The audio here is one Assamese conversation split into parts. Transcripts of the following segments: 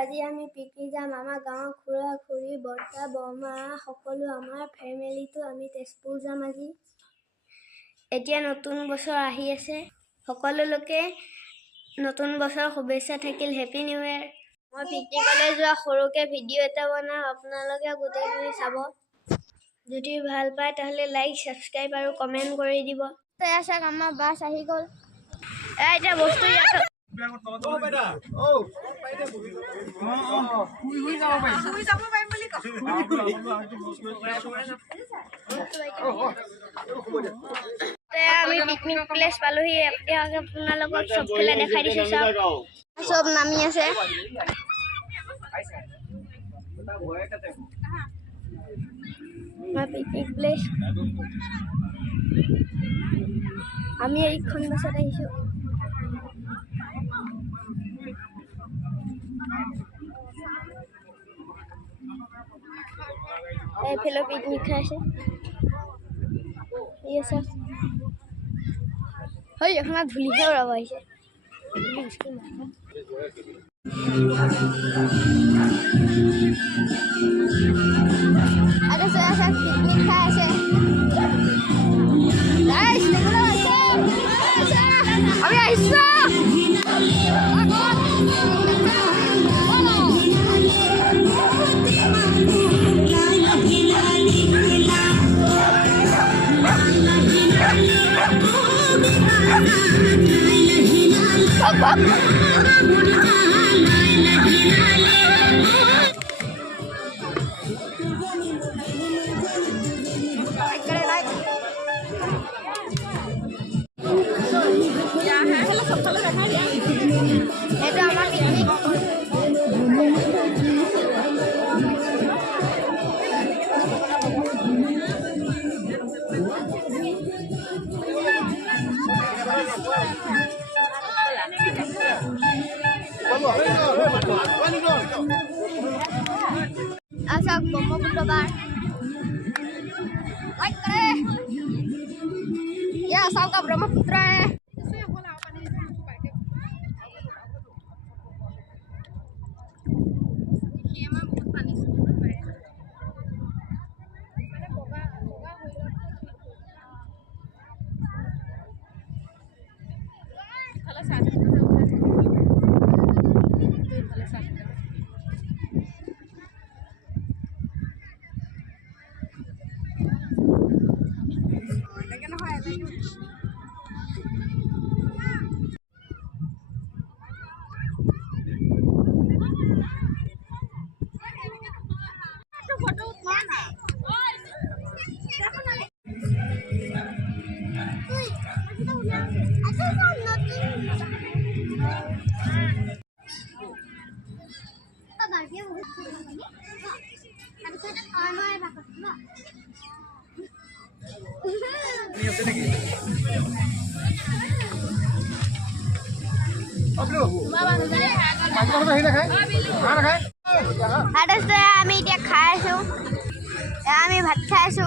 আজি আমি পিকনিক যাম। আমাৰ গাঁৱৰ খুৰা খুৰী বৰ্তা বৰমা সকলো আমাৰ ফেমিলিটো আমি তেজপুৰ যাম আজি। এতিয়া নতুন বছৰ আহি আছে, সকলোকে নতুন বছৰ শুভেচ্ছা থাকিল। হেপী নিউ ইয়াৰ। মই পিকনিকলৈ যোৱা সৰুকৈ ভিডিঅ' এটা বনাম, আপোনালোকে গোটেইখিনি চাব। যদি ভাল পায় তাহলে লাইক সাবস্ক্রাইব আৰু কমেন্ট কৰি দিব। চাওক আমাৰ বাছ আহি গ'ল। এতিয়া বস্তু আমি পিকনিক প্লেস পালোহি। আপোনালোকক চবফালে দেখাই দিছো। চব নামি আছে। পিকনিক প্লেস আমি এইখন বাছত আহিছো। এইফালে পিকনিক খাইছে। এখন ধূলিহে উৰাব আহিছে। পিকনিক খাই আছে। আমি আহিছো। এটা আমার পিকনিক। अच्छा ब्रह्मपुत्र बार लाइक करें। यह सबका ब्रह्मपुत्र है। আমি এতিয়া খাই আছো। আমি ভাত খাই আছো।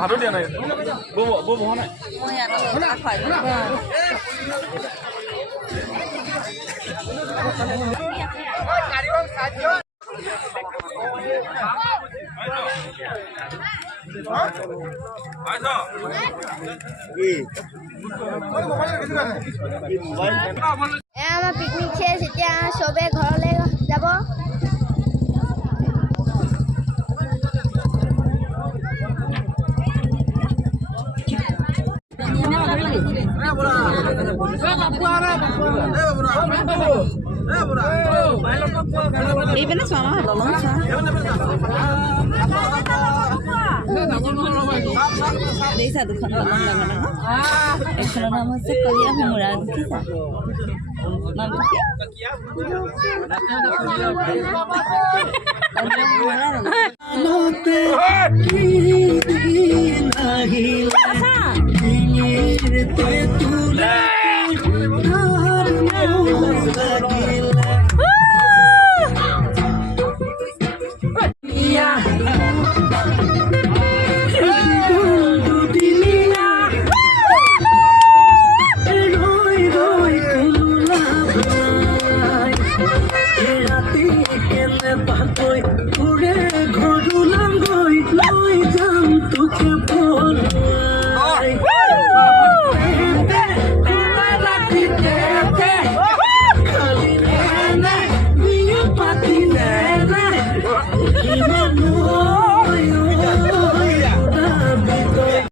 ভাতো দিয়া নাই বহা নাই। আমাৰ পিকনিক শেষ। এতিয়া চবে ঘৰলৈ যাব। দুখনৰ নাম হৈছে কলীয়া ভোমোৰা। দেখিছা নামটো কি?